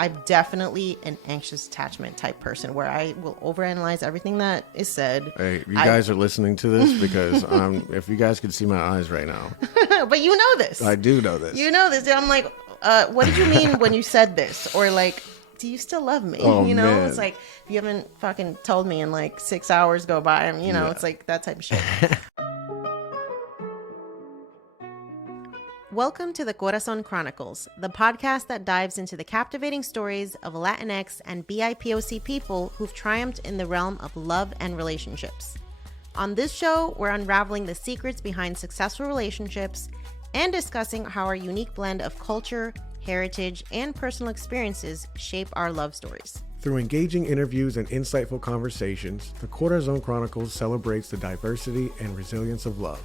I'm definitely an anxious attachment type person where I will overanalyze everything that is said. Hey, you guys are listening to this because if you guys could see my eyes right now. But you know this. I do know this. You know this. I'm like, what did you mean when you said this? Or like, do you still love me? Oh, you know, man. It's like, if you haven't fucking told me in like 6 hours go by, it's like that type of shit. Welcome to the Corazon Chronicles, the podcast that dives into the captivating stories of Latinx and BIPOC people who've triumphed in the realm of love and relationships. On this show, we're unraveling the secrets behind successful relationships and discussing how our unique blend of culture, heritage, and personal experiences shape our love stories. Through engaging interviews and insightful conversations, the Corazon Chronicles celebrates the diversity and resilience of love.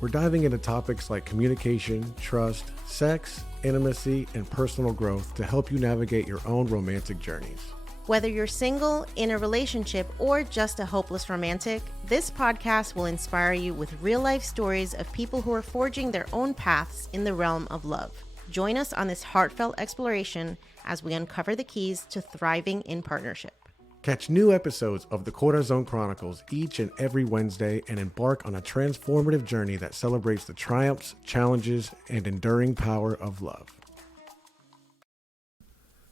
We're diving into topics like communication, trust, sex, intimacy, and personal growth to help you navigate your own romantic journeys. Whether you're single, in a relationship, or just a hopeless romantic, this podcast will inspire you with real-life stories of people who are forging their own paths in the realm of love. Join us on this heartfelt exploration as we uncover the keys to thriving in partnership. Catch new episodes of the Corazon Chronicles each and every Wednesday and embark on a transformative journey that celebrates the triumphs, challenges, and enduring power of love.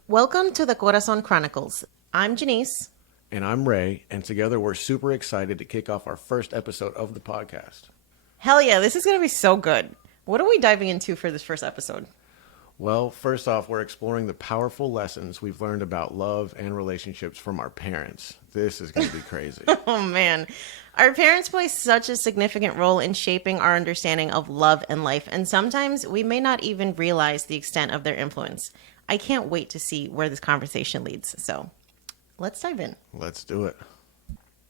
Welcome to the Corazon Chronicles. I'm Jannese. And I'm Ray, and together we're super excited to kick off our first episode of the podcast. Hell yeah, this is going to be so good. What are we diving into for this first episode? Well, first off, we're exploring the powerful lessons we've learned about love and relationships from our parents. This is going to be crazy. Oh, man. Our parents play such a significant role in shaping our understanding of love and life, and sometimes we may not even realize the extent of their influence. I can't wait to see where this conversation leads. So let's dive in. Let's do it.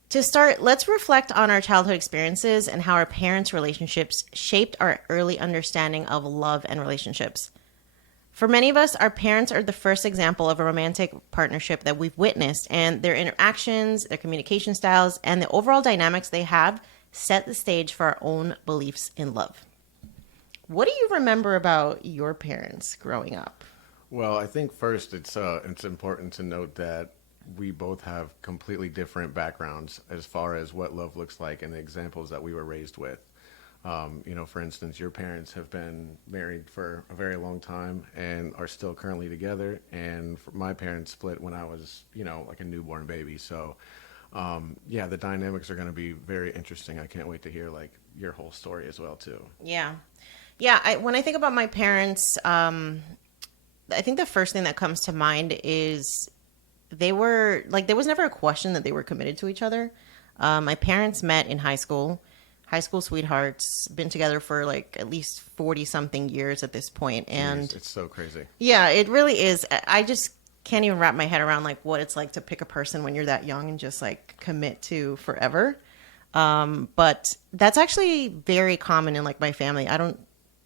To start, let's reflect on our childhood experiences and how our parents' relationships shaped our early understanding of love and relationships. For many of us, our parents are the first example of a romantic partnership that we've witnessed, and their interactions, their communication styles, and the overall dynamics they have set the stage for our own beliefs in love. What do you remember about your parents growing up? Well, I think first it's important to note that we both have completely different backgrounds as far as what love looks like and the examples that we were raised with. For instance, your parents have been married for a very long time and are still currently together. And my parents split when I was, like a newborn baby. So, the dynamics are going to be very interesting. I can't wait to hear like your whole story as well, too. Yeah. When I think about my parents, I think the first thing that comes to mind is there was never a question that they were committed to each other. My parents met in high school sweethearts, been together for like at least 40 something years at this point. And Jeez, it's so crazy. Yeah, it really is. I just can't even wrap my head around like what it's like to pick a person when you're that young and just like commit to forever. But that's actually very common in like my family.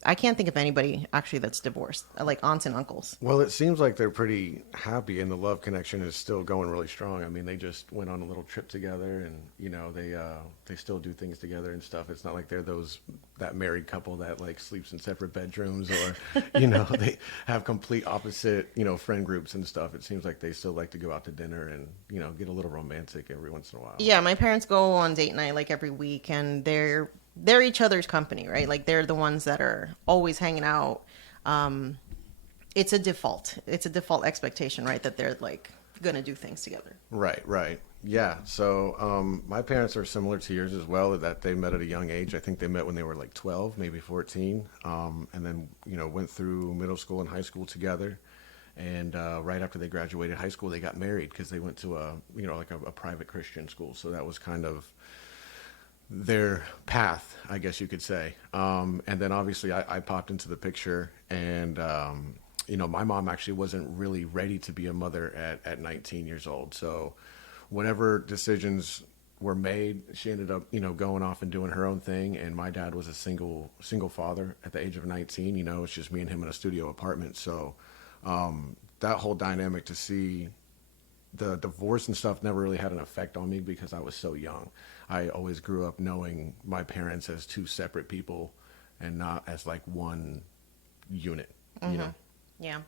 I can't think of anybody actually that's divorced, like aunts and uncles. Well, it seems like they're pretty happy and the love connection is still going really strong. I mean, they just went on a little trip together and, they still do things together and stuff. It's not like they're that married couple that like sleeps in separate bedrooms or, they have complete opposite, friend groups and stuff. It seems like they still like to go out to dinner and, get a little romantic every once in a while. Yeah, my parents go on date night like every week and they're each other's company, right? Like they're the ones that are always hanging out. It's a default expectation, right? That they're like going to do things together. Right. Yeah. So, my parents are similar to yours as well, that they met at a young age. I think they met when they were like 12, maybe 14. And then, went through middle school and high school together. And, right after they graduated high school, they got married because they went to a private Christian school. So that was kind of their path, I guess you could say. And then obviously I popped into the picture and, my mom actually wasn't really ready to be a mother at 19 years old. So whatever decisions were made, she ended up, going off and doing her own thing. And my dad was a single father at the age of 19, it's just me and him in a studio apartment. So, that whole dynamic to see the divorce and stuff never really had an effect on me because I was so young. I always grew up knowing my parents as two separate people and not as like one unit, Mm-hmm. Yeah.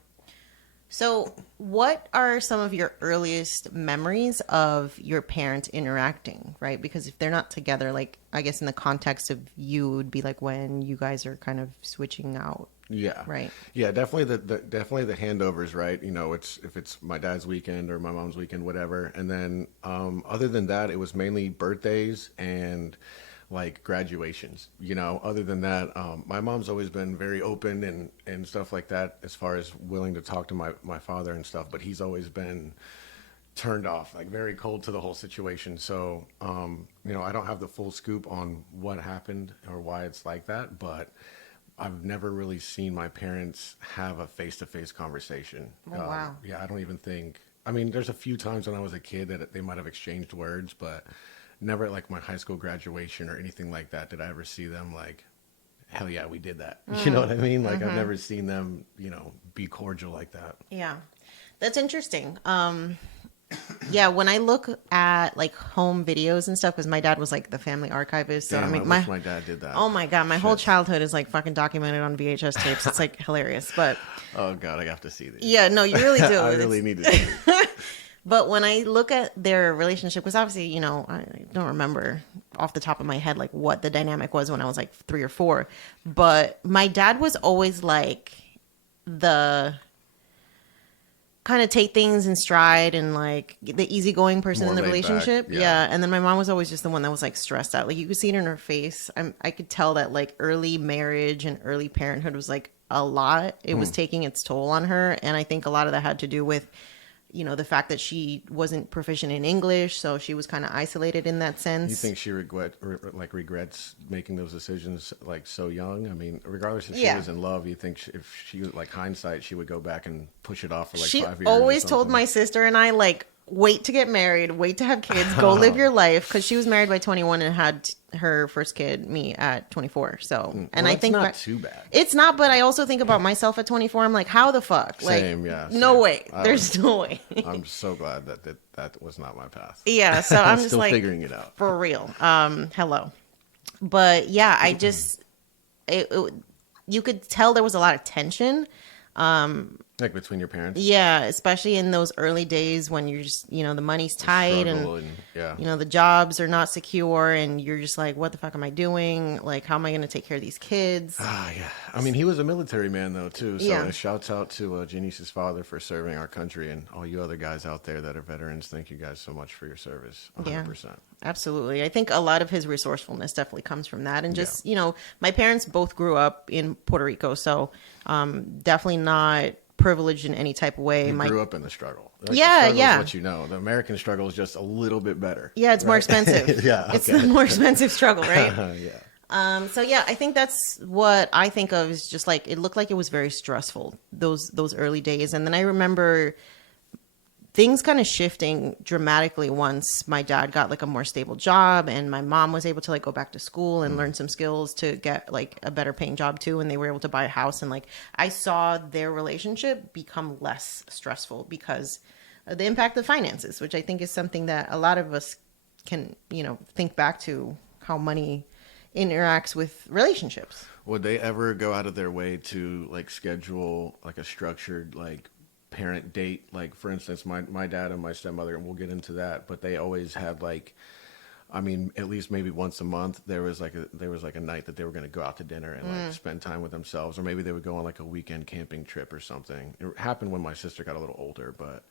So, what are some of your earliest memories of your parents interacting, right? Because if they're not together, like, I guess in the context of you, it would be like when you guys are kind of switching out, Yeah, right? yeah, definitely definitely the handovers, right? You know, it's if it's my dad's weekend or my mom's weekend, whatever. And then other than that, it was mainly birthdays and like graduations. You know, other than that, my mom's always been very open and stuff like that, as far as willing to talk to my father and stuff. But he's always been turned off, like very cold to the whole situation. So, you know, I don't have the full scoop on what happened or why it's like that, but I've never really seen my parents have a face-to-face conversation. Oh, wow. Yeah, I don't even think. I mean, there's a few times when I was a kid that they might have exchanged words, but never at like my high school graduation or anything like that did I ever see them like, hell yeah, we did that. You know what I mean? Like I've never seen them, you know, be cordial like that. Yeah. That's interesting. Yeah, when I look at like home videos and stuff, because my dad was like the family archivist. So Damn, I mean, I wish my dad did that. oh my God, my whole Shit. childhood is like fucking documented on VHS tapes. It's like hilarious. But Oh God, I have to see these. yeah, no, you really do. I really need to see these. But when I look at their relationship, because obviously, you know, I don't remember off the top of my head like what the dynamic was when I was like 3 or 4. But my dad was always like the kind of take things in stride and like the easygoing person More in the laid back, relationship. yeah. Yeah. And then my mom was always just the one that was like stressed out. Like you could see it in her face. I could tell that like early marriage and early parenthood was like a lot. It was taking its toll on her. And I think a lot of that had to do with, you know, the fact that she wasn't proficient in English. So she was kind of isolated in that sense. You think she regrets making those decisions like so young? I mean, regardless if she Yeah. was in love, you think if she like hindsight, she would go back and push it off for like She 5 years? always or told something? my sister and I, like, wait to get married, wait to have kids, go live your life. Because she was married by 21 and had her first kid, me, at 24. So, and Well, I that's think not back- too bad. It's not, but I also think about myself at 24. I'm like, how the fuck? Like, Same, yeah, no same. way. I There's no way. I'm so glad that was not my path. Yeah, so I'm just still like, figuring it out. for real. Hello. But yeah, I just, you could tell there was a lot of tension. Like between your parents. Yeah, especially in those early days when you're just, you know, the money's tight and, Struggle and yeah. you know, the jobs are not secure and you're just like, what the fuck am I doing? Like, how am I going to take care of these kids? Ah, yeah. I mean, he was a military man though too. So Yeah. shouts out to Jannese's father for serving our country, and all you other guys out there that are veterans. Thank you guys so much for your service. 100%. Yeah. Absolutely. I think a lot of his resourcefulness definitely comes from that. And just, you know, my parents both grew up in Puerto Rico. So definitely not privileged in any type of way. You grew up in the struggle. Like, Yeah, the struggle yeah. is what you know. The American struggle is just a little bit better. Yeah, it's more expensive. Yeah, It's okay. the more expensive struggle, right? Yeah. So yeah, I think that's what I think of is just like it looked like it was very stressful those early days, and then I remember things kind of shifting dramatically once my dad got like a more stable job and my mom was able to like go back to school and learn some skills to get like a better paying job too, and they were able to buy a house, and like I saw their relationship become less stressful because of the impact of finances, which I think is something that a lot of us can, you know, think back to how money interacts with relationships. Would they ever go out of their way to like schedule like a structured like parent date? Like for instance, my dad and my stepmother, and we'll get into that, but they always had like, I mean, at least maybe once a month there was like a night that they were going to go out to dinner and like spend time with themselves, or maybe they would go on like a weekend camping trip or something. It happened when my sister got a little older, but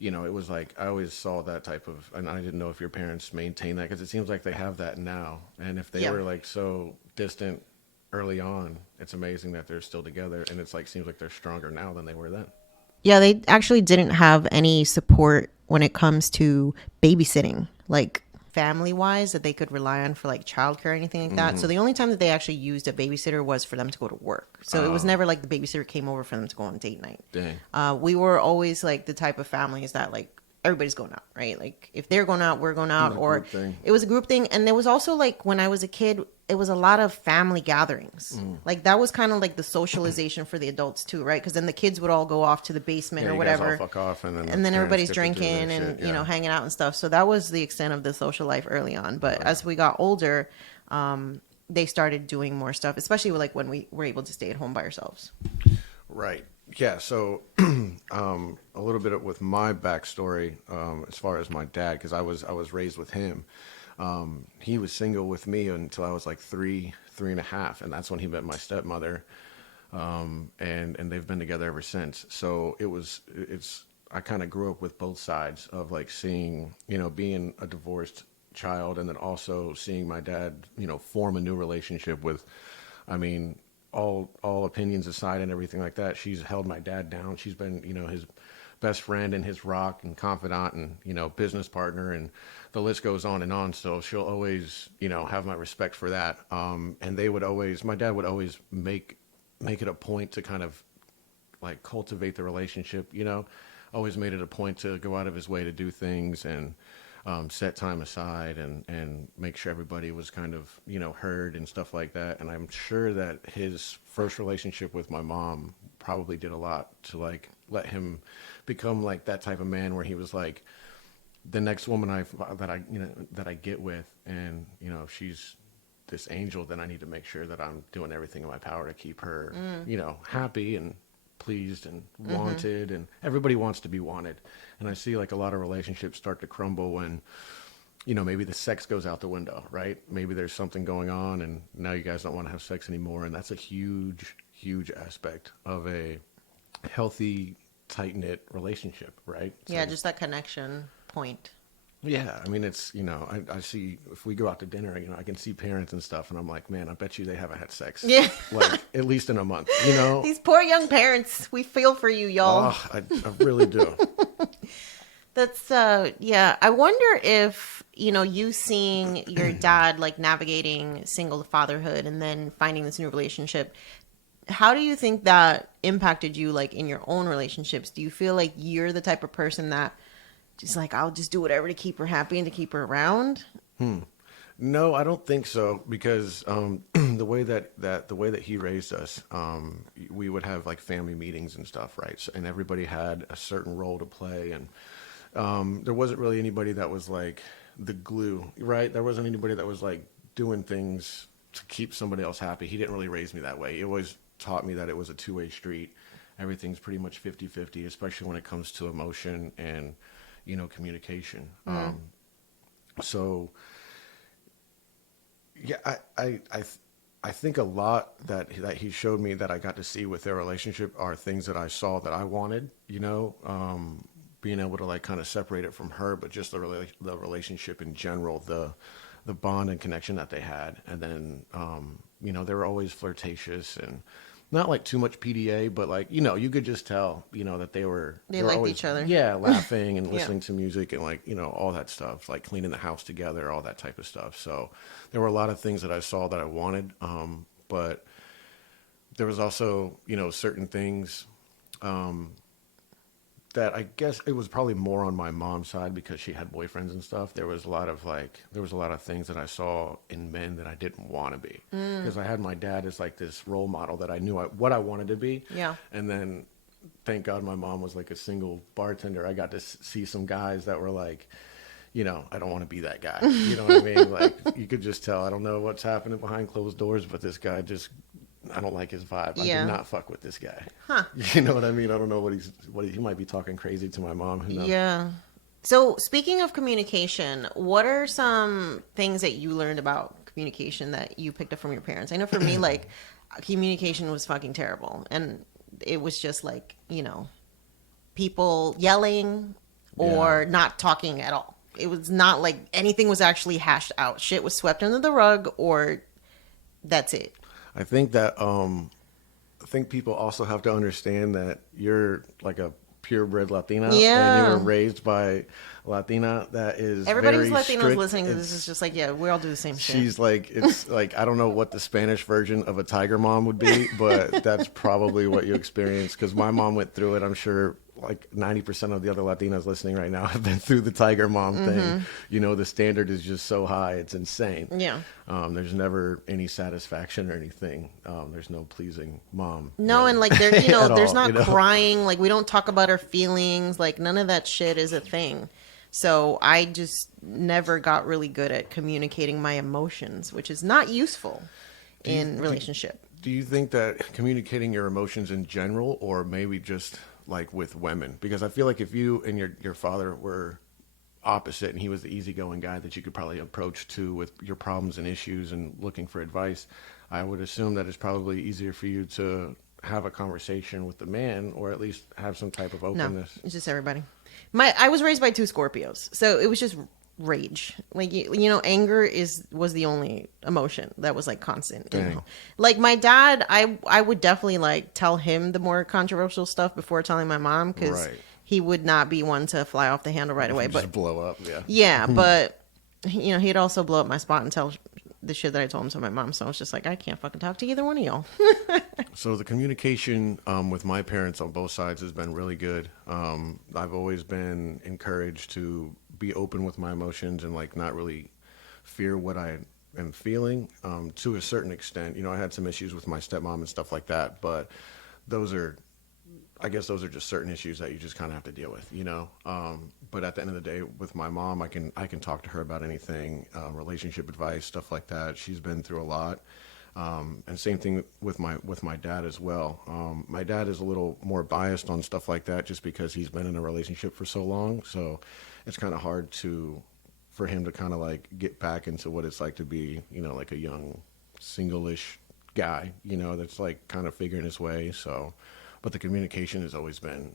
you know, it was like I always saw that type of, and I didn't know if your parents maintain that, because it seems like they have that now. And if they Yeah. were like so distant early on, it's amazing that they're still together, and it's like seems like they're stronger now than they were then. Yeah, they actually didn't have any support when it comes to babysitting, like family wise, that they could rely on for like childcare or anything like that. So the only time that they actually used a babysitter was for them to go to work. So it was never like the babysitter came over for them to go on date night. Dang. We were always like the type of families that like everybody's going out, right? Like if they're going out, we're going out, A or group thing. it was a group thing. And there was also like when I was a kid, it was a lot of family gatherings. Like that was kind of like the socialization for the adults too, right? Because then the kids would all go off to the basement Yeah, or you guys all whatever. fuck off, and then the And then parents everybody's get to do drinking their and shit, you know yeah. hanging out and stuff. So that was the extent of the social life early on. But as we got older, they started doing more stuff, especially like when we were able to stay at home by ourselves. Right. Yeah, so a little bit with my backstory as far as my dad, because I was raised with him. He was single with me until I was like three and a half, and that's when he met my stepmother, and they've been together ever since. So it's I kind of grew up with both sides of like seeing, being a divorced child, and then also seeing my dad, form a new relationship with, I mean, all opinions aside and everything like that, she's held my dad down. She's been, his best friend and his rock and confidant and, business partner, and the list goes on and on. So she'll always, have my respect for that. And my dad would always make it a point to kind of like cultivate the relationship, always made it a point to go out of his way to do things and set time aside and make sure everybody was kind of, heard and stuff like that. And I'm sure that his first relationship with my mom probably did a lot to like let him become like that type of man where he was like, the next woman that I get with, and, if she's this angel, then I need to make sure that I'm doing everything in my power to keep her, happy and pleased and wanted, and everybody wants to be wanted. And I see like a lot of relationships start to crumble when, maybe the sex goes out the window, right? Maybe there's something going on and now you guys don't want to have sex anymore. And that's a huge aspect of a healthy, tight-knit relationship, right? Yeah, just that connection point. Yeah, I mean, it's, I see, if we go out to dinner, I can see parents and stuff, and I'm like, man, I bet you they haven't had sex. Yeah. Like, at least in a month, These poor young parents, we feel for you, y'all. Oh, I really do. That's, yeah. I wonder if, you seeing your dad, like, navigating single fatherhood and then finding this new relationship, how do you think that impacted you, like, in your own relationships? Do you feel like you're the type of person that just like, I'll just do whatever to keep her happy and to keep her around? No, I don't think so, because the way that he raised us, we would have like family meetings and stuff, right? So, and everybody had a certain role to play, and there wasn't really anybody that was like the glue, right? There wasn't anybody that was like doing things to keep somebody else happy. He didn't really raise me that way. He always taught me that it was a two-way street. Everything's pretty much 50-50, especially when it comes to emotion and communication. So yeah, I think a lot that he showed me that I got to see with their relationship are things that I saw that I wanted, being able to like kind of separate it from her, but just the relationship in general, the bond and connection that they had. And then, they were always flirtatious and not like too much PDA, but like, you could just tell, that they liked always, each other. Yeah, laughing and listening Yeah. to music and like, all that stuff, like cleaning the house together, all that type of stuff. So there were a lot of things that I saw that I wanted. But there was also, certain things, that I guess it was probably more on my mom's side because she had boyfriends and stuff. There was a lot of things that I saw in men that I didn't want to be, because I had my dad as like this role model that I knew what I wanted to be. Yeah. And then thank God my mom was like a single bartender. I got to see some guys that were like, I don't want to be that guy. You know what I mean? Like, you could just tell, I don't know what's happening behind closed doors, but this guy I don't like his vibe. I Yeah. do not fuck with this guy. Huh. You know what I mean? I don't know he might be talking crazy to my mom. Who knows? Yeah. So speaking of communication, what are some things that you learned about communication that you picked up from your parents? I know for me, like, communication was fucking terrible. And it was just like, people yelling or not talking at all. It was not like anything was actually hashed out. Shit was swept under the rug, or that's it. I think that I think people also have to understand that you're like a purebred Latina, Yeah. and you were raised by Latina that is Everybody who's very Latino is strict. listening to this is just like, yeah, we all do the same shit. She's like, it's like, I don't know what the Spanish version of a tiger mom would be, but that's probably what you experienced, because my mom went through it. I'm sure like 90% of the other Latinas listening right now have been through the tiger mom thing. The standard is just so high, it's insane. Yeah. There's never any satisfaction or anything. There's no pleasing mom. No, really. and like there, At there's all, not crying. Like, we don't talk about our feelings. Like, none of that shit is a thing. So I just never got really good at communicating my emotions, which is not useful in relationship. Do you think that communicating your emotions in general, or maybe just like with women? Because I feel like if you and your father were opposite and he was the easygoing guy that you could probably approach to with your problems and issues and looking for advice, I would assume that it's probably easier for you to have a conversation with the man, or at least have some type of No, openness. it's just everybody. I was raised by two Scorpios, so it was just rage. Like anger was the only emotion that was like constant. Dang. Like my dad, I would definitely like tell him the more controversial stuff before telling my mom, because Right. he would not be one to fly off the handle right away. Just But blow up, yeah. yeah, but he'd also blow up my spot and tell the shit that I told him to my mom. So it's just like, I can't fucking talk to either one of y'all. So the communication with my parents on both sides has been really good. I've always been encouraged to be open with my emotions and like not really fear what I am feeling to a certain extent. I had some issues with my stepmom and stuff like that, but I guess those are just certain issues that you just kind of have to deal with, But at the end of the day, with my mom, I can talk to her about anything, relationship advice, stuff like that. She's been through a lot, and same thing with my dad as well. My dad is a little more biased on stuff like that, just because he's been in a relationship for so long. So it's kind of hard for him to kind of like get back into what it's like to be, like a young, single-ish guy, that's like kind of figuring his way. So. But the communication has always been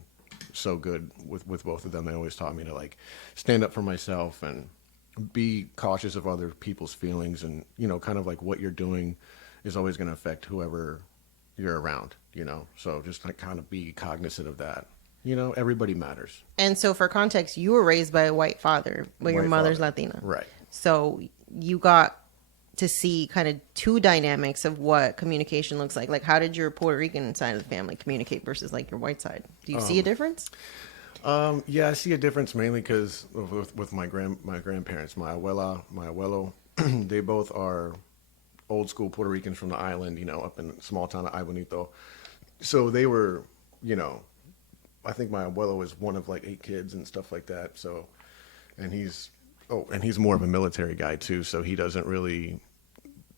so good with both of them. They always taught me to like stand up for myself and be cautious of other people's feelings, and kind of like what you're doing is always going to affect whoever you're around. So just like kind of be cognizant of that. Everybody matters. And so for context, you were raised by a white father, but your mother's Latina. Right. So you got to see kind of two dynamics of what communication looks like. Like, how did your Puerto Rican side of the family communicate versus like your white side? Do you see a difference? Yeah, I see a difference mainly because with my grandparents, my abuela, my abuelo, they both are old school Puerto Ricans from the island, up in the small town of Ay Bonito. So they were, I think my abuelo is one of like 8 kids and stuff like that. So, and he's more of a military guy too. So he doesn't really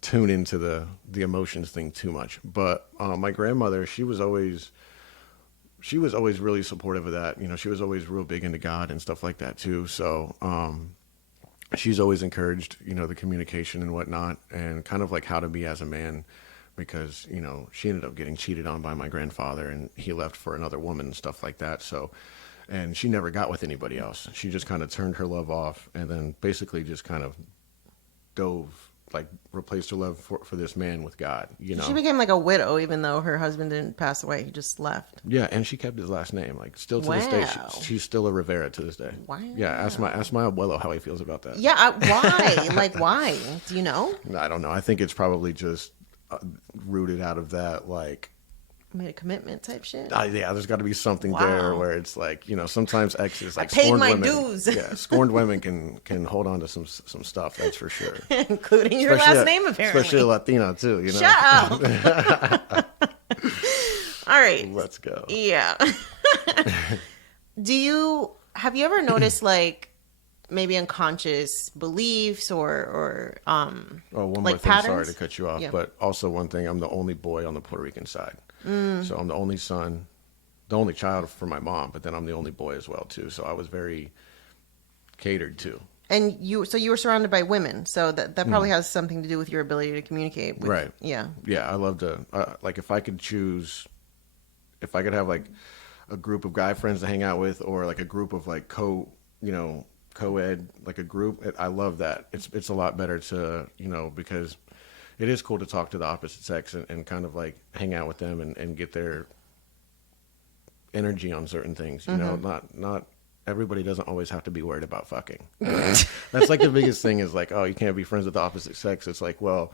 tune into the emotions thing too much. But my grandmother, she was always really supportive of that. She was always real big into God and stuff like that too. So she's always encouraged, the communication and whatnot, and kind of like how to be as a man, because, she ended up getting cheated on by my grandfather, and he left for another woman and stuff like that. So, and she never got with anybody else. She just kind of turned her love off, and then basically just kind of replaced her love for this man with God, She became like a widow, even though her husband didn't pass away. He just left. Yeah, and she kept his last name. Like, still to this day, she's still a Rivera to this day. Wow. Yeah, ask my abuelo how he feels about that. Yeah, why? Like, why? Do you know? I don't know. I think it's probably just rooted out of that, like, made a commitment type shit. Yeah, there's got to be something there where it's like, sometimes exes, like, I paid scorned my women, dues. Yeah, scorned women can hold on to some stuff, that's for sure. Including your last name, apparently. Especially a Latina too, Shut up. All right. Let's go. Yeah. Have you ever noticed like maybe unconscious beliefs or one like more thing, patterns? sorry to cut you off, Yeah. but also one thing, I'm the only boy on the Puerto Rican side. So I'm the only son, the only child for my mom, but then I'm the only boy as well too. So I was very catered to. And you were surrounded by women, so that probably has something to do with your ability to communicate. Right. Yeah. Yeah, I love to, like, if I could have like a group of guy friends to hang out with, or like a group of like co-ed, like a group, I love that. It's a lot better to, because it is cool to talk to the opposite sex and kind of like hang out with them and get their energy on certain things. Not everybody doesn't always have to be worried about fucking. That's like the biggest thing is like, oh, you can't be friends with the opposite sex. It's like, well,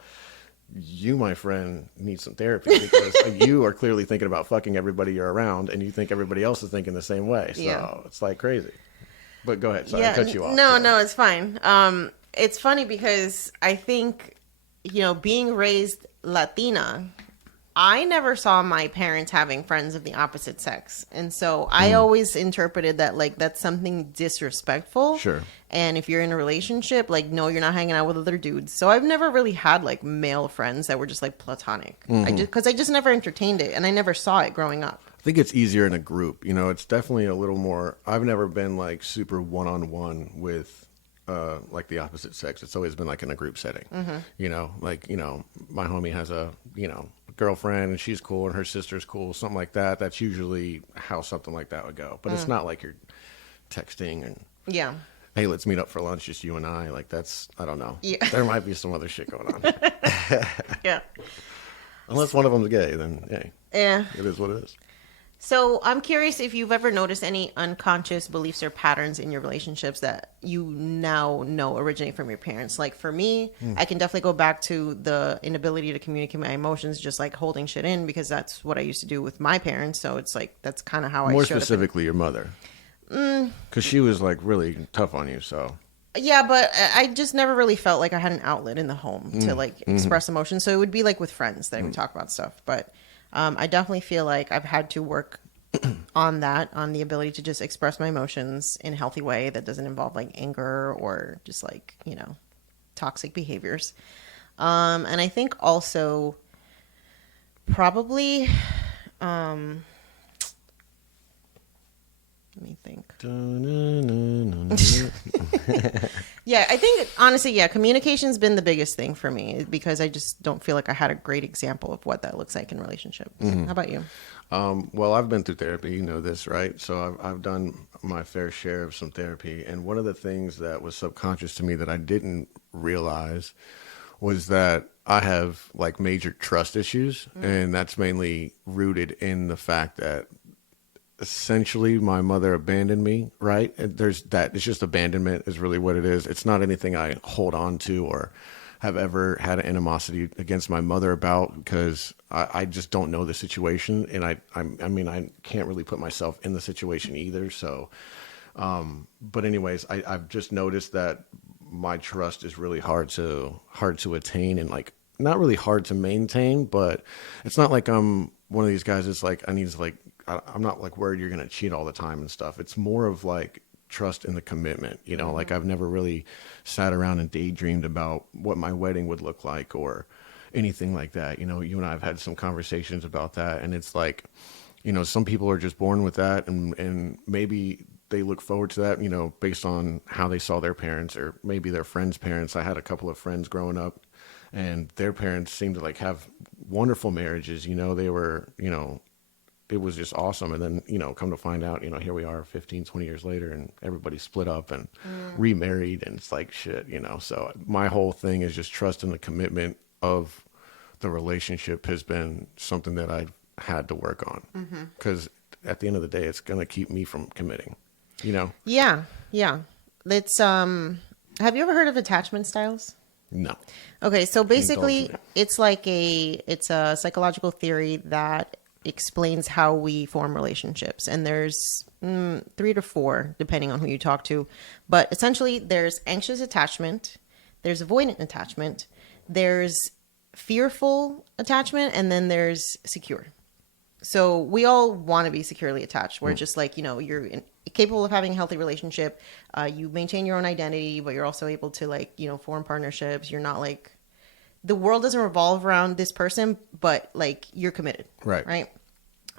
you, my friend, need some therapy because you are clearly thinking about fucking everybody you're around, and you think everybody else is thinking the same way. So It's like crazy. But go ahead. Sorry, I cut you off. No, it's fine. It's funny because I think, being raised Latina, I never saw my parents having friends of the opposite sex. And so I always interpreted that like that's something disrespectful. Sure. And if you're in a relationship, like, no, you're not hanging out with other dudes. So I've never really had like male friends that were just like platonic. Because I just never entertained it and I never saw it growing up. I think it's easier in a group. You know, it's definitely a little more. I've never been like super one-on-one with like the opposite sex. It's always been like in a group setting. You know, like, you know, my homie has a, you know, girlfriend and she's cool and her sister's cool, something like that. That's usually how something like that would go. But it's not like you're texting and Yeah. hey, let's meet up for lunch, just you and I. Like that's, I don't know. Yeah. There might be some other shit going on. Yeah. Unless one of them's gay, then hey, Yeah. it is what it is. So I'm curious if you've ever noticed any unconscious beliefs or patterns in your relationships that you now know originate from your parents. Like for me, I can definitely go back to the inability to communicate my emotions, just like holding shit in, because that's what I used to do with my parents. So it's like, that's kind of how More I showed specifically, your mother. Because she was like really tough on you, so. Yeah, but I just never really felt like I had an outlet in the home to like express emotions. So it would be like with friends that I would talk about stuff. But I definitely feel like I've had to work on that, on the ability to just express my emotions in a healthy way that doesn't involve like anger or just like, you know, toxic behaviors. And I think also probably, let me think. Yeah, I think honestly, yeah, communication's been the biggest thing for me because I just don't feel like I had a great example of what that looks like in relationships. How about you? Well, I've been through therapy, you know this, right? So I've done my fair share of some therapy. And one of the things that was subconscious to me that I didn't realize was that I have like major trust issues. And that's mainly rooted in the fact that essentially my mother abandoned me, right? And there's that. It's just abandonment is really what it is. It's not anything I hold on to or have ever had an animosity against my mother about, because I just don't know the situation. And I mean, I can't really put myself in the situation either. So, but anyways, I've just noticed that my trust is really hard to attain, and like not really hard to maintain, but it's not like I'm one of these guys that's like, I'm not like worried you're going to cheat all the time and stuff. It's more of like trust in the commitment, you know, like I've never really sat around and daydreamed about what my wedding would look like or anything like that. You know, you and I have had some conversations about that, and it's like, you know, some people are just born with that, and maybe they look forward to that, you know, based on how they saw their parents or maybe their friends' parents. I had a couple of friends growing up and their parents seemed to like have wonderful marriages. You know, they were, you know, it was just awesome. And then, you know, come to find out, you know, here we are 15, 20 years later and everybody split up and remarried, and it's like shit, you know. So my whole thing is just trust in the commitment of the relationship has been something that I've had to work on, because at the end of the day, it's going to keep me from committing, you know? Yeah. Yeah. It's, have you ever heard of attachment styles? No. Okay. So basically Indulge me. it's a psychological theory that explains how we form relationships, and there's 3 to 4 depending on who you talk to, but essentially there's anxious attachment, there's avoidant attachment, there's fearful attachment, and then there's secure. So we all want to be securely attached. We're just like, you know, you're capable of having a healthy relationship, you maintain your own identity, but you're also able to like, you know, form partnerships. You're not like, the world doesn't revolve around this person, but like you're committed. Right.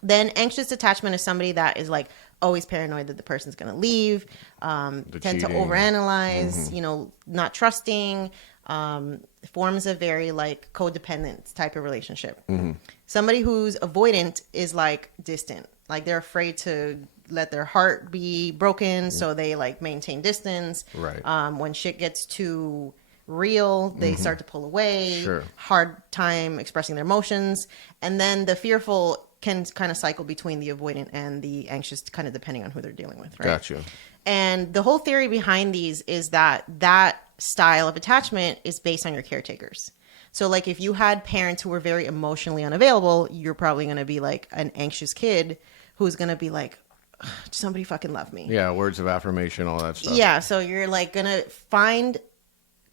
Then anxious attachment is somebody that is like always paranoid that the person's going to leave, tend cheating. to overanalyze, you know, not trusting, forms a very like codependent type of relationship. Somebody who's avoidant is like distant, like they're afraid to let their heart be broken. So they like maintain distance. Right. When shit gets too real, they start to pull away. Sure. Hard time expressing their emotions. And then the fearful can kind of cycle between the avoidant and the anxious, kind of depending on who they're dealing with. Right. Gotcha. And the whole theory behind these is that style of attachment is based on your caretakers. So like if you had parents who were very emotionally unavailable, you're probably going to be like an anxious kid who's going to be like, somebody fucking love me. Yeah. Words of affirmation, all that stuff. Yeah. So you're like going to find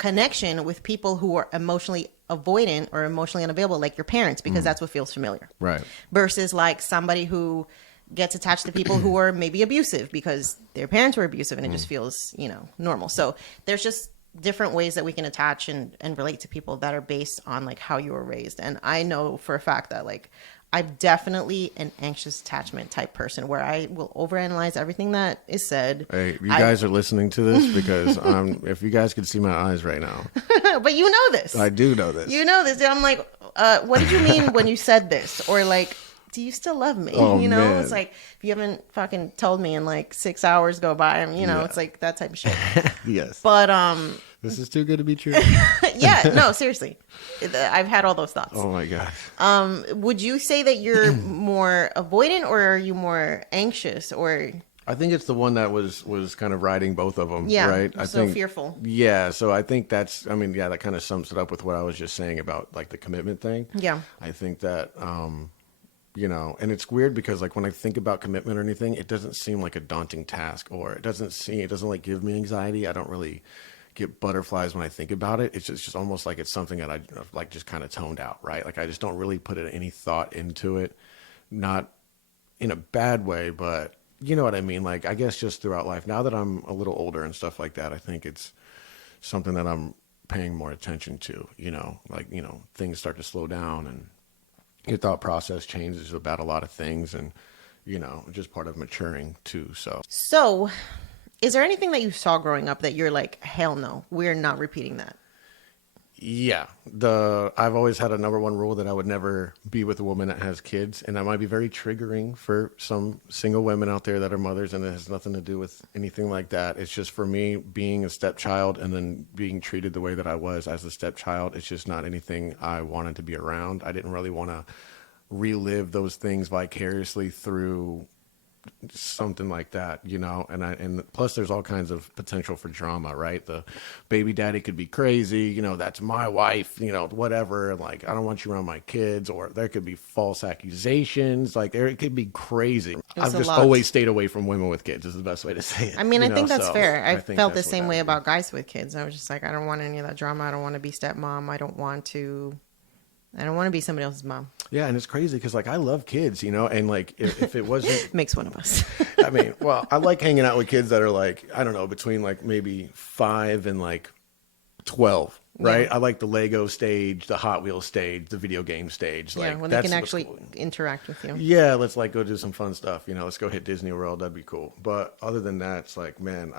connection with people who are emotionally avoidant or emotionally unavailable, like your parents, because that's what feels familiar. Right. Versus like somebody who gets attached to people who are maybe abusive because their parents were abusive and it just feels, normal. So there's just different ways that we can attach and relate to people that are based on like how you were raised. And I know for a fact that like I'm definitely an anxious attachment type person where I will overanalyze everything that is said. Hey, you guys are listening to this because if you guys could see my eyes right now. But you know this. I do know this. You know this. And I'm like, what did you mean when you said this? Or like, do you still love me? Oh, man. It's like, if you haven't fucking told me in like 6 hours go by, it's like that type of shit. Yes. But, this is too good to be true. yeah, no, seriously. I've had all those thoughts. Oh my gosh. Would you say that you're more avoidant or are you more anxious or? I think it's the one that was kind of riding both of them. Yeah. Right. I think fearful. Yeah. So I think that kind of sums it up with what I was just saying about like the commitment thing. Yeah. I think that, and it's weird because like when I think about commitment or anything, it doesn't seem like a daunting task or it doesn't like give me anxiety. I don't really get butterflies when I think about it. It's just almost like it's something that I like just kind of toned out, right? Like I just don't really put any thought into it, not in a bad way, but you know what I mean? Like I guess just throughout life, now that I'm a little older and stuff like that, I think it's something that I'm paying more attention to, things start to slow down and your thought process changes about a lot of things and, just part of maturing too. So is there anything that you saw growing up that you're like, hell no, we're not repeating that? Yeah. I've always had a number one rule that I would never be with a woman that has kids. And that might be very triggering for some single women out there that are mothers, and it has nothing to do with anything like that. It's just for me being a stepchild and then being treated the way that I was as a stepchild. It's just not anything I wanted to be around. I didn't really want to relive those things vicariously through something like that, and plus there's all kinds of potential for drama, right? The baby daddy could be crazy, that's my wife, whatever, like I don't want you around my kids, or there could be false accusations, like it could be crazy. I've just always stayed away from women with kids is the best way to say it. I mean, I think that's fair. I felt the same way about guys with kids. I was just like, I don't want any of that drama. I don't want to be stepmom. I don't want to be somebody else's mom. Yeah, and it's crazy because, like, I love kids, and, like, if it wasn't... Makes one of us. I mean, well, I like hanging out with kids that are, like, I don't know, between, like, maybe 5 and, like, 12, right? Yeah. I like the Lego stage, the Hot Wheels stage, the video game stage. Yeah, like, when they can actually interact with you. Yeah, let's, like, go do some fun stuff, let's go hit Disney World. That'd be cool. But other than that, it's like, man,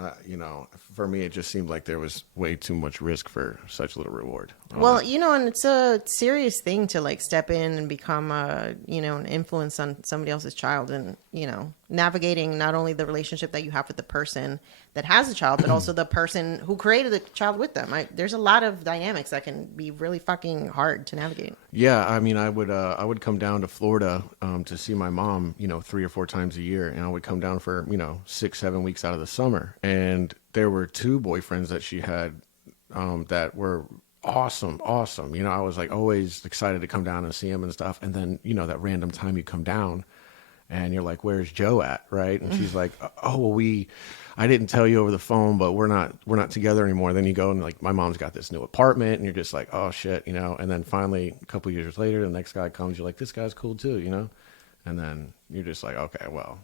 for me, it just seemed like there was way too much risk for such little reward. Well, and it's a serious thing to, like, step in and become, an influence on somebody else's child and, navigating not only the relationship that you have with the person that has a child, but also the person who created the child with them. There's a lot of dynamics that can be really fucking hard to navigate. Yeah, I mean, I would come down to Florida to see my mom, 3 or 4 times a year, and I would come down for 6-7 weeks out of the summer, and there were 2 boyfriends that she had that were awesome. I was like always excited to come down and see him and stuff, and then that random time you come down. And you're like, where's Joe at? Right. And she's like, oh, well, I didn't tell you over the phone, but we're not together anymore. Then you go and like, my mom's got this new apartment and you're just like, oh shit, And then finally a couple years later, the next guy comes, you're like, this guy's cool too, And then you're just like, okay, well,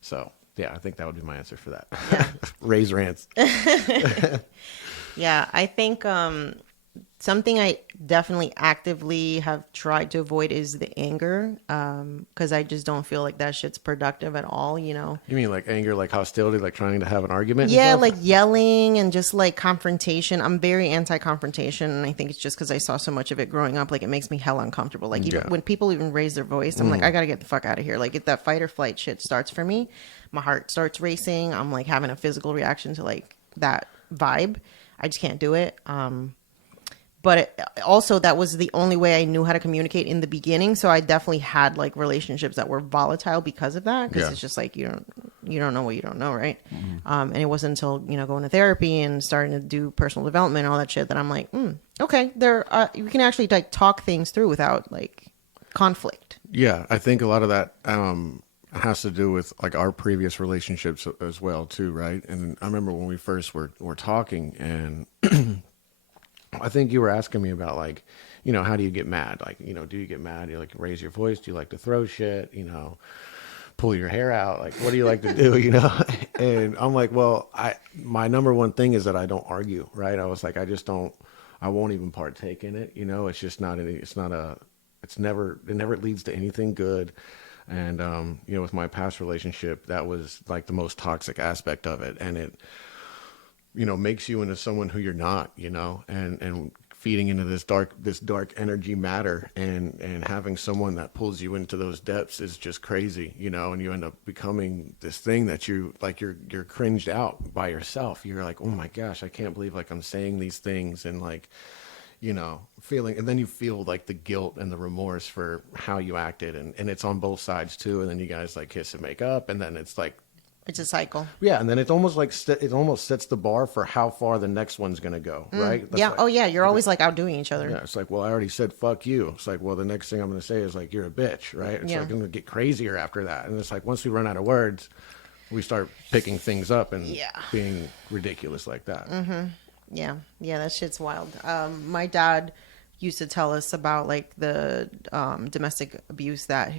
so yeah, I think that would be my answer for that. Yeah. Raise rants. Yeah. I think, something I definitely actively have tried to avoid is the anger, because I just don't feel like that shit's productive at all, You mean like anger, like hostility, like trying to have an argument? Yeah, like yelling and just like confrontation. I'm very anti-confrontation, and I think it's just because I saw so much of it growing up. Like it makes me hell uncomfortable. Like even when people even raise their voice, I'm like, I gotta get the fuck out of here. Like if that fight or flight shit starts for me, my heart starts racing. I'm like having a physical reaction to like that vibe. I just can't do it. But also that was the only way I knew how to communicate in the beginning. So I definitely had like relationships that were volatile because of that. Because it's just like, you don't know what you don't know. Right. Mm-hmm. And it wasn't until, going to therapy and starting to do personal development and all that shit that I'm like, okay, we can actually like talk things through without like conflict. Yeah. I think a lot of that, has to do with like our previous relationships as well too. Right. And I remember when we first were talking and I think you were asking me about like, how do you get mad? Like, do you get mad? Do you like raise your voice? Do you like to throw shit? Pull your hair out? Like, what do you like to do? And I'm like, well, my number one thing is that I don't argue, right? I was like, I won't even partake in it. It's just not any, it never leads to anything good. And, with my past relationship, that was like the most toxic aspect of it. And it, makes you into someone who you're not, and feeding into this dark energy matter, and having someone that pulls you into those depths is just crazy, and you end up becoming this thing that you're cringed out by yourself. You're like, oh my gosh, I can't believe like I'm saying these things, and like, feeling, and then you feel like the guilt and the remorse for how you acted, and it's on both sides too. And then you guys like kiss and make up, and then it's like, it's a cycle. Yeah, and then it's almost like it almost sets the bar for how far the next one's going to go, right? Yeah. Like, Oh, yeah. You're always like outdoing each other. Yeah, it's like, well, I already said fuck you. It's like, well, the next thing I'm going to say is like, you're a bitch, right? It's like, I'm going to get crazier after that. And it's like, once we run out of words, we start picking things up and being ridiculous like that. Mm-hmm. Yeah. Yeah, that shit's wild. My dad used to tell us about like the domestic abuse that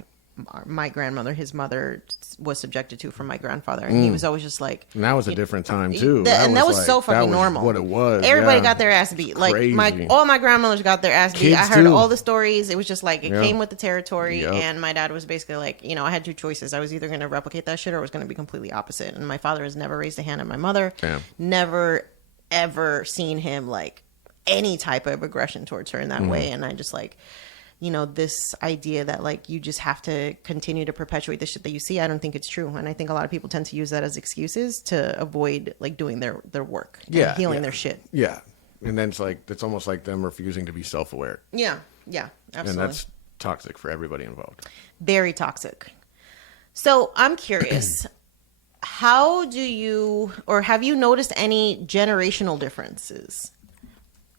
my grandmother, his mother, was subjected to from my grandfather, and he was always just like, and that was a different time too. That was like, so fucking normal. What it was. Everybody got their ass beat. Crazy. Like all my grandmothers got their ass beat. Kids I heard too. all the stories. It was just like it came with the territory. Yep. And my dad was basically like, I had two choices. I was either going to replicate that shit or it was going to be completely opposite. And my father has never raised a hand at my mother. Damn. Never ever seen him like any type of aggression towards her in that way. And I just like, this idea that like you just have to continue to perpetuate the shit that you see, I don't think it's true. And I think a lot of people tend to use that as excuses to avoid like doing their work and healing their shit. Yeah. And then it's almost like them refusing to be self-aware. Yeah. Yeah, absolutely. And that's toxic for everybody involved. Very toxic. So I'm curious, how do you, or have you noticed any generational differences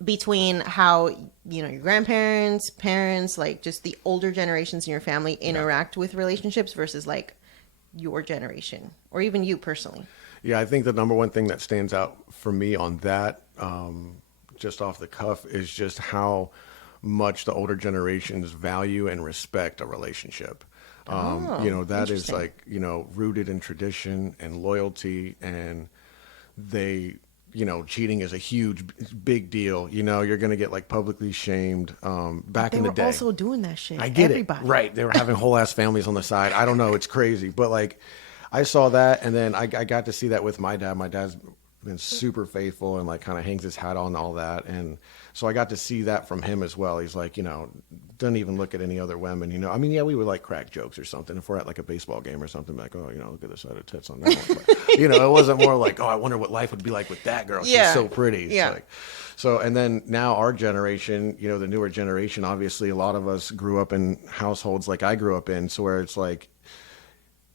between how your grandparents, parents, like just the older generations in your family interact with relationships versus like your generation or even you personally? Yeah, I think the number one thing that stands out for me on that, just off the cuff, is just how much the older generations value and respect a relationship. That is like, rooted in tradition and loyalty, and they, cheating is a huge, big deal. You're going to get like publicly shamed. Back in the day, they were also doing that shit. I get Everybody. it. Right. They were having whole ass families on the side. I don't know. It's crazy. But like, I saw that, and then I got to see that with my dad. My dad's been super faithful and like kind of hangs his hat on all that. And so I got to see that from him as well. He's like, doesn't even look at any other women, I mean, yeah, we would like crack jokes or something. If we're at like a baseball game or something, like, oh, look at the side of tits on that one. But, it wasn't more like, oh, I wonder what life would be like with that girl. She's so pretty. Yeah. Like, so, and then now our generation, the newer generation, obviously a lot of us grew up in households like I grew up in. So where it's like,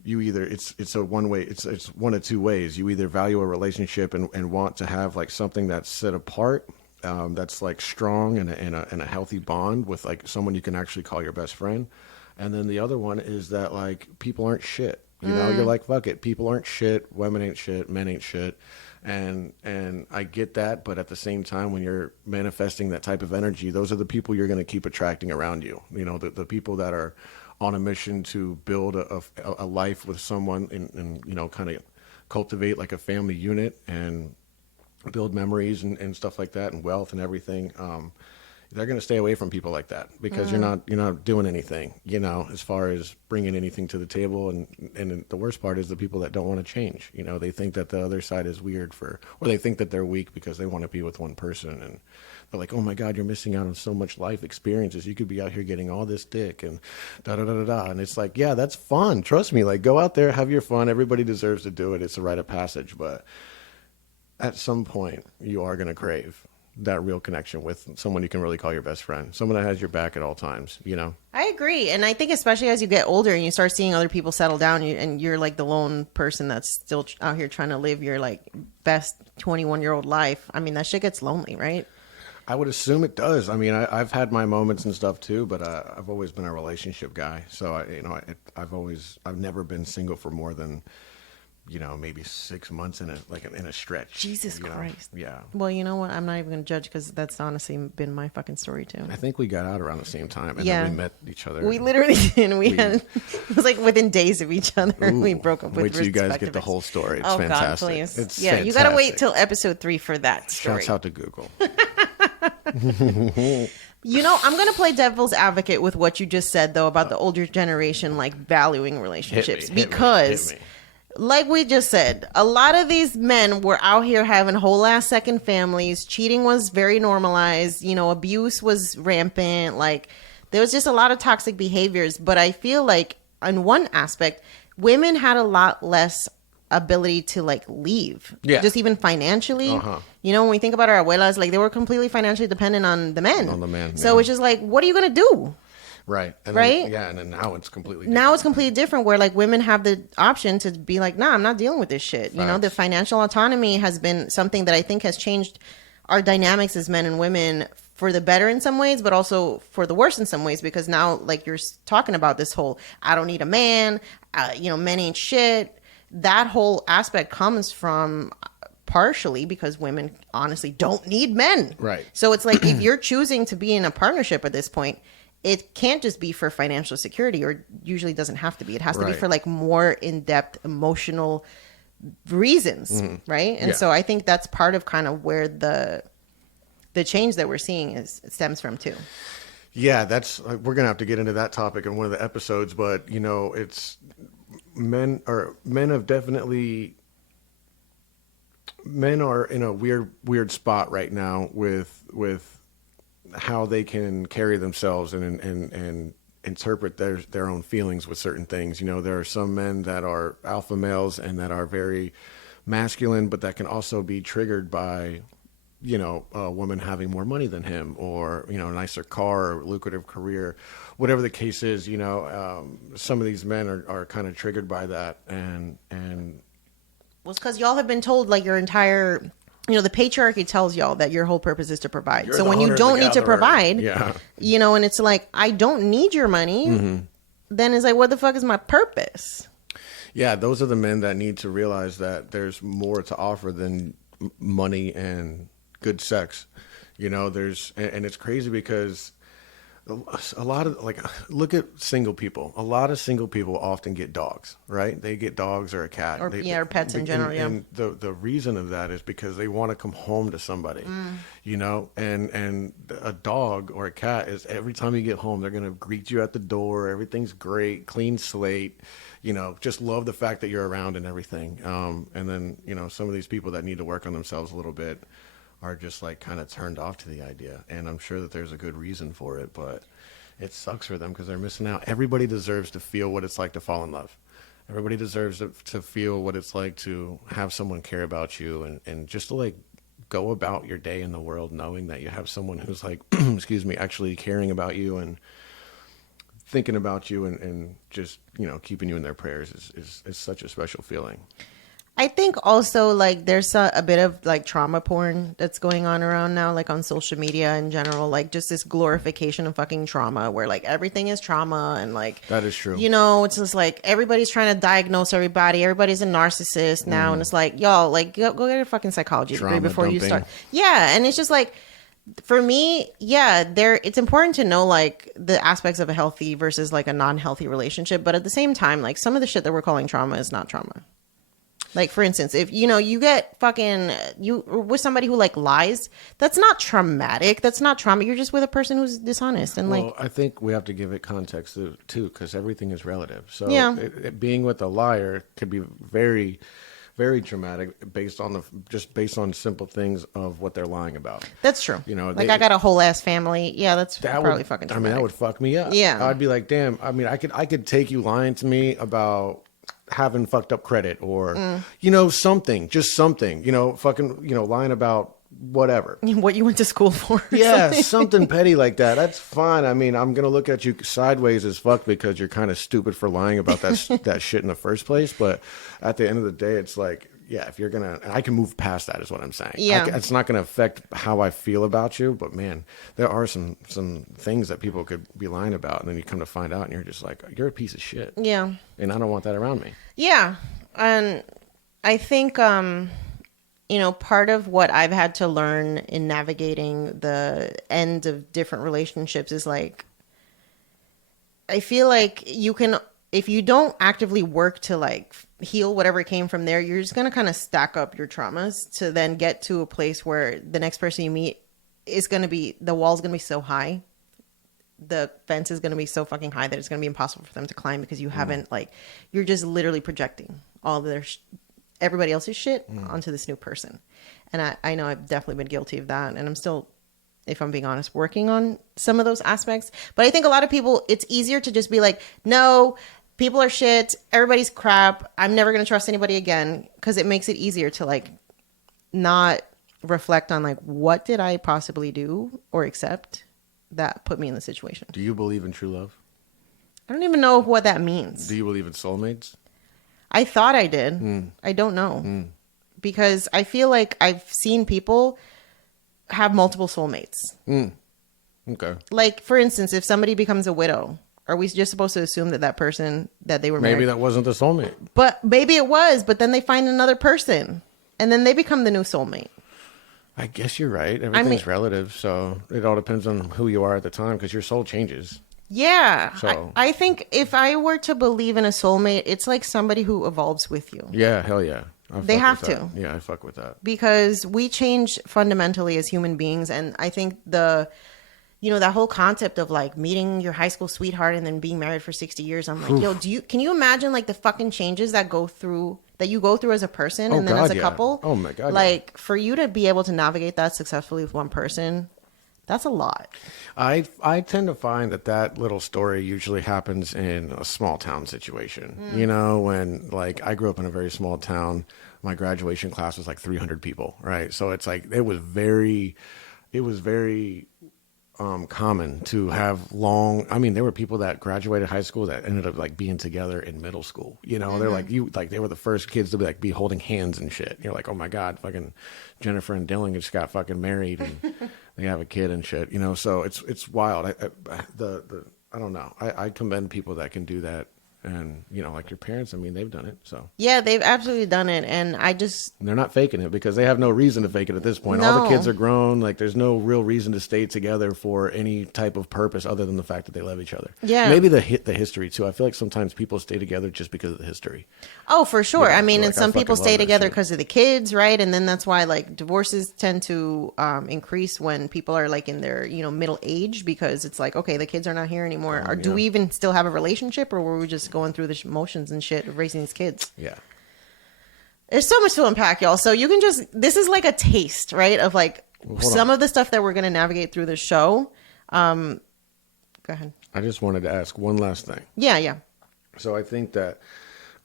you either it's a one way, it's one of two ways. You either value a relationship and want to have like something that's set apart, that's like strong and a healthy bond with like someone you can actually call your best friend. And then the other one is that like people aren't shit. You're like, fuck it. People aren't shit. Women ain't shit. Men ain't shit. And I get that. But at the same time, when you're manifesting that type of energy, those are the people you're going to keep attracting around you. The people that are on a mission to build a life with someone and kind of cultivate like a family unit and build memories and stuff like that, and wealth and everything. They're going to stay away from people like that because you're not doing anything, as far as bringing anything to the table. And the worst part is the people that don't want to change. They think that the other side is weird or they think that they're weak because they want to be with one person, and they're like, oh my God, you're missing out on so much life experiences. You could be out here getting all this dick and da da da da da. And it's like, yeah, that's fun. Trust me. Like, go out there, have your fun. Everybody deserves to do it. It's a rite of passage. But at some point, you are going to crave that real connection with someone you can really call your best friend, someone that has your back at all times, I agree. And I think especially as you get older and you start seeing other people settle down, and you're like the lone person that's still out here trying to live your like best 21-year-old life. I mean, that shit gets lonely, right? I would assume it does. I mean, I've had my moments and stuff too, but I've always been a relationship guy. So I've never been single for more than maybe 6 months in a stretch. Jesus Christ. Yeah. Well, you know what? I'm not even going to judge because that's honestly been my fucking story too. I think we got out around the same time, and then we met each other. We literally did. It was like within days of each other. Ooh, we broke up with wait till you guys get the whole story. It's fantastic. God, please. It's fantastic. You got to wait till episode 3 for that story. Shouts out to Google. I'm going to play devil's advocate with what you just said, though, about the older generation, like, valuing relationships. Because, like we just said, a lot of these men were out here having whole ass second families. Cheating was very normalized. Abuse was rampant. Like, there was just a lot of toxic behaviors. But I feel like, on one aspect, women had a lot less ability to like leave, just even financially. When we think about our abuelas, like they were completely financially dependent on the men. So it's just like, what are you gonna do? Right. And right. And then now it's completely different where like women have the option to be like, nah, I'm not dealing with this shit. Facts. The financial autonomy has been something that I think has changed our dynamics as men and women for the better in some ways, but also for the worse in some ways, because now like you're talking about this whole, I don't need a man, men ain't shit. That whole aspect comes from partially because women honestly don't need men. Right. So it's like if you're choosing to be in a partnership at this point, it can't just be for financial security, or usually doesn't have to be. It has to be for like more in-depth emotional reasons, right? And so I think that's part of kind of where the change that we're seeing stems from too. Yeah, we're gonna have to get into that topic in one of the episodes, but it's. Men are in a weird spot right now with how they can carry themselves and interpret their own feelings with certain things. There are some men that are alpha males and that are very masculine, but that can also be triggered by a woman having more money than him, or a nicer car or lucrative career, whatever the case is. Some of these men are kind of triggered by that, and well, it's because y'all have been told like your entire, the patriarchy tells y'all that your whole purpose is to provide. So when you don't need to provide, and it's like, I don't need your money, then it's like, what the fuck is my purpose? Yeah, those are the men that need to realize that there's more to offer than money and good sex. And it's crazy because a lot of look at single people. A lot of single people often get dogs, right? They get dogs or a cat, or pets in general. And the reason of that is because they want to come home to somebody, and a dog or a cat is, every time you get home, they're going to greet you at the door. Everything's great, clean slate, just love the fact that you're around and everything. And then, some of these people that need to work on themselves a little bit are just like kind of turned off to the idea. And I'm sure that there's a good reason for it, but it sucks for them because they're missing out. Everybody deserves to feel what it's like to fall in love. Everybody deserves to feel what it's like to have someone care about you, and just to like go about your day in the world knowing that you have someone who's like, excuse me, actually caring about you and thinking about you and just, keeping you in their prayers is such a special feeling. I think also like there's a bit of like trauma porn that's going on around now, like on social media in general, like just this glorification of fucking trauma where like everything is trauma, and like that is true. It's just like everybody's trying to diagnose everybody. Everybody's a narcissist now, and it's like, y'all, like go get a fucking psychology degree before you start. Yeah, and it's just like, for me, it's important to know like the aspects of a healthy versus like a non-healthy relationship, but at the same time, like some of the shit that we're calling trauma is not trauma. Like, for instance, if, you get you with somebody who like lies, that's not traumatic. That's not trauma. You're just with a person who's dishonest. And I think we have to give it context too, because everything is relative. So being with a liar could be very, very traumatic based on simple things of what they're lying about. That's true. I got a whole ass family. Yeah, that's probably fucking traumatic. That would fuck me up. Yeah. I'd be like, damn, I could take you lying to me about having fucked up credit or, something, lying about whatever. What you went to school for. Yeah, something petty like that. That's fine. I mean, I'm going to look at you sideways as fuck because you're kind of stupid for lying about that shit in the first place. But at the end of the day, it's like, yeah, if you're going to, I can move past that is what I'm saying. Yeah. It's not going to affect how I feel about you, but man, there are some things that people could be lying about. And then you come to find out and you're just like, you're a piece of shit. Yeah. And I don't want that around me. Yeah. And I think, part of what I've had to learn in navigating the end of different relationships is like, I feel like if you don't actively work to like heal whatever came from there, you're just going to kind of stack up your traumas to then get to a place where the next person you meet is going to be, the wall's going to be so high. The fence is going to be so fucking high that it's going to be impossible for them to climb because you haven't like, you're just literally projecting all their everybody else's shit onto this new person. And I know I've definitely been guilty of that. And I'm still, if I'm being honest, working on some of those aspects. But I think a lot of people, it's easier to just be like, no, people are shit. Everybody's crap. I'm never going to trust anybody again. Because it makes it easier to like not reflect on like, what did I possibly do or accept that put me in the situation? Do you believe in true love? I don't even know what that means. Do you believe in soulmates? I thought I did. I don't know. Because I feel like I've seen people have multiple soulmates. Okay. Like, for instance, if somebody becomes a widow, are we just supposed to assume that person that they were married? Maybe that wasn't the soulmate. But maybe it was, but then they find another person and then they become the new soulmate. I guess you're right. Everything's relative, so it all depends on who you are at the time because your soul changes. Yeah. So I think if I were to believe in a soulmate, it's like somebody who evolves with you. Yeah, hell yeah. They have to. Yeah, I fuck with that. Because we change fundamentally as human beings. And I think that whole concept of like meeting your high school sweetheart and then being married for 60 years. I'm like, yo, can you imagine like the fucking changes that you go through as a person and then as a couple? Oh my God. Like for you to be able to navigate that successfully with one person, that's a lot. I tend to find that little story usually happens in a small town situation. When like I grew up in a very small town, my graduation class was like 300 people, right? So it's like it was very common to have there were people that graduated high school that ended up like being together in middle school. They're like they were the first kids to be holding hands and shit. You're like, oh my God, fucking Jennifer and Dylan just got fucking married and they have a kid and shit. So it's wild. I don't know. I commend people that can do that. And, like your parents, they've done it. So yeah, they've absolutely done it. And they're not faking it because they have no reason to fake it at this point. No. All the kids are grown. Like there's no real reason to stay together for any type of purpose other than the fact that they love each other. Yeah. Maybe the history too. I feel like sometimes people stay together just because of the history. Oh, for sure. Yeah, and some people stay together shit. because of the kids, right? And then that's why like divorces tend to increase when people are like in their, middle age because it's like, okay, the kids are not here anymore. Or do we even still have a relationship or were we just going through the motions and shit of raising these kids? Yeah. There's so much to unpack, y'all. So you can this is like a taste, right? Of like some of the stuff that we're going to navigate through the show. Go ahead. I just wanted to ask one last thing. Yeah. So I think that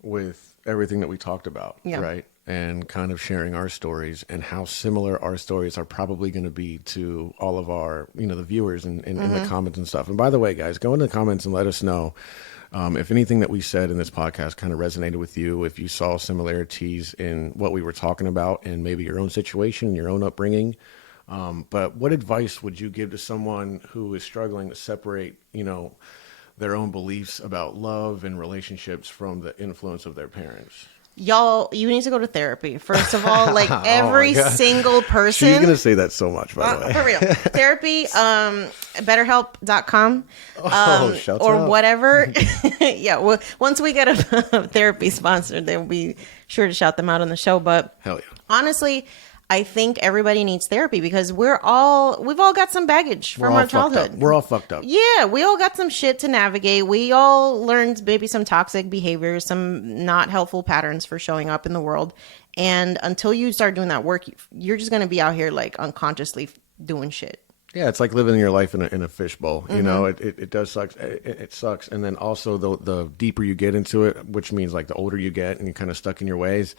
with everything that we talked about, right? And kind of sharing our stories and how similar our stories are probably going to be to all of our, the viewers and in the comments and stuff. And by the way, guys, go into the comments and let us know if anything that we said in this podcast kind of resonated with you, if you saw similarities in what we were talking about and maybe your own situation, your own upbringing. But what advice would you give to someone who is struggling to separate, their own beliefs about love and relationships from the influence of their parents? Y'all, you need to go to therapy. First of all, like every single person. She's going to say that so much, by the way. For real. Therapy, betterhelp.com. Shouts or out. Whatever. Yeah. Well, once we get a therapy sponsor, then we'll be sure to shout them out on the show. But hell yeah. Honestly, I think everybody needs therapy because we've all got some baggage from our childhood. We're all fucked up. Yeah, we all got some shit to navigate. We all learned maybe some toxic behaviors, some not helpful patterns for showing up in the world. And until you start doing that work, you're just going to be out here like unconsciously doing shit. Yeah, it's like living your life in a fishbowl. It does suck. It sucks. And then also the deeper you get into it, which means like the older you get and you're kind of stuck in your ways,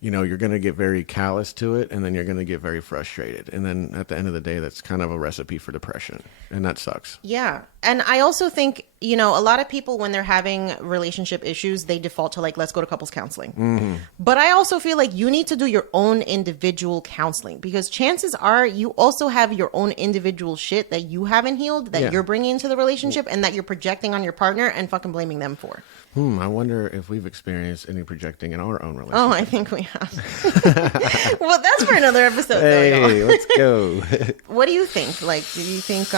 you're going to get very callous to it, and then you're going to get very frustrated. And then at the end of the day, that's kind of a recipe for depression, and that sucks. Yeah. And I also think, a lot of people, when they're having relationship issues, they default to like, let's go to couples counseling. Mm-hmm. But I also feel like you need to do your own individual counseling because chances are you also have your own individual individual shit that you haven't healed that Yeah. you're bringing into the relationship and that you're projecting on your partner and fucking blaming them for. I wonder if we've experienced any projecting in our own relationship. Oh, I think we have. Well, that's for another episode, though, Hey, y'all. let's go. What do you think? Like, do you think,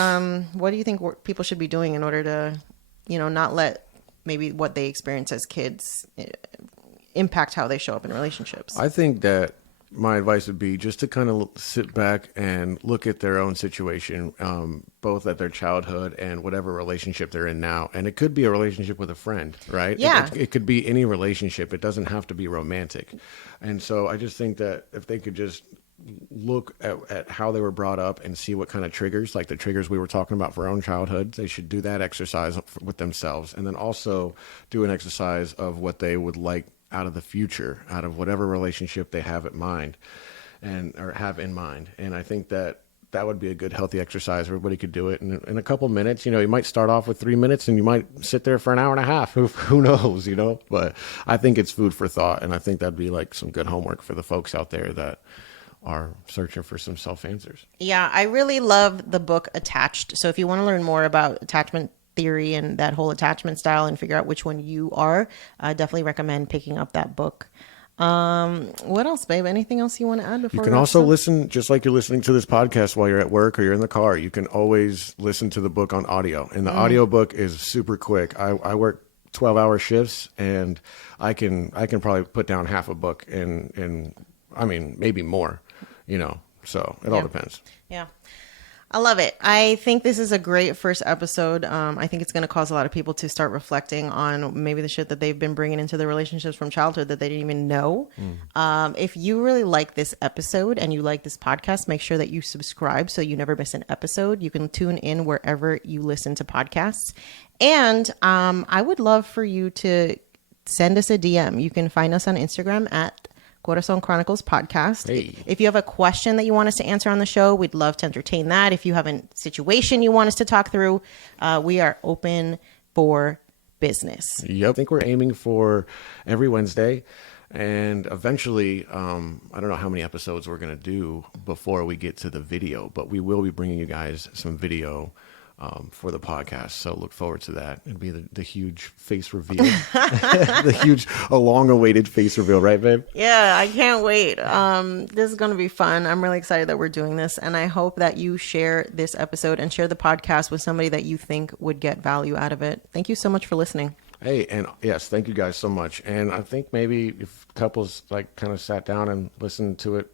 what do you think people should be doing in order to, not let maybe what they experience as kids impact how they show up in relationships? I think that my advice would be just to kind of sit back and look at their own situation, both at their childhood and whatever relationship they're in now. And it could be a relationship with a friend, right? Yeah. It could be any relationship. It doesn't have to be romantic. And so I just think that if they could just look at how they were brought up and see what kind of triggers, like the triggers we were talking about for our own childhood, they should do that exercise with themselves. And then also do an exercise of what they would like out of the future, out of whatever relationship they have in mind. And I think that would be a good healthy exercise. Everybody could do it in a couple minutes. You might start off with 3 minutes and you might sit there for an hour and a half. Who knows, but I think it's food for thought. And I think that'd be like some good homework for the folks out there that are searching for some self answers. Yeah, I really love the book Attached. So if you want to learn more about attachment theory and that whole attachment style and figure out which one you are, I definitely recommend picking up that book. What else, babe? Anything else you want to add before you can also listen, just like you're listening to this podcast while you're at work or you're in the car, you can always listen to the book on audio. And the audio book is super quick. I work 12-hour shifts and I can probably put down half a book in I mean, maybe more, so it all depends. Yeah. I love it. I think this is a great first episode. I think it's going to cause a lot of people to start reflecting on maybe the shit that they've been bringing into their relationships from childhood that they didn't even know. If you really like this episode and you like this podcast, make sure that you subscribe so you never miss an episode. You can tune in wherever you listen to podcasts. And I would love for you to send us a DM. You can find us on Instagram at Corazon Chronicles podcast. Hey. If you have a question that you want us to answer on the show, we'd love to entertain that. If you have a situation you want us to talk through, we are open for business. Yep. I think we're aiming for every Wednesday. And eventually, I don't know how many episodes we're going to do before we get to the video, but we will be bringing you guys some video for the podcast. So look forward to that. It'll be the huge face reveal, the huge, long-awaited face reveal, right, babe? Yeah, I can't wait. This is going to be fun. I'm really excited that we're doing this. And I hope that you share this episode and share the podcast with somebody that you think would get value out of it. Thank you so much for listening. Hey, and yes, thank you guys so much. And I think maybe if couples kind of sat down and listened to it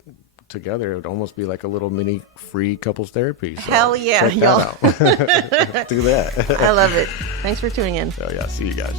together, it would almost be like a little mini free couples therapy. So hell yeah, check y'all. that out. Do that. I love it. Thanks for tuning in. So yeah, see you guys.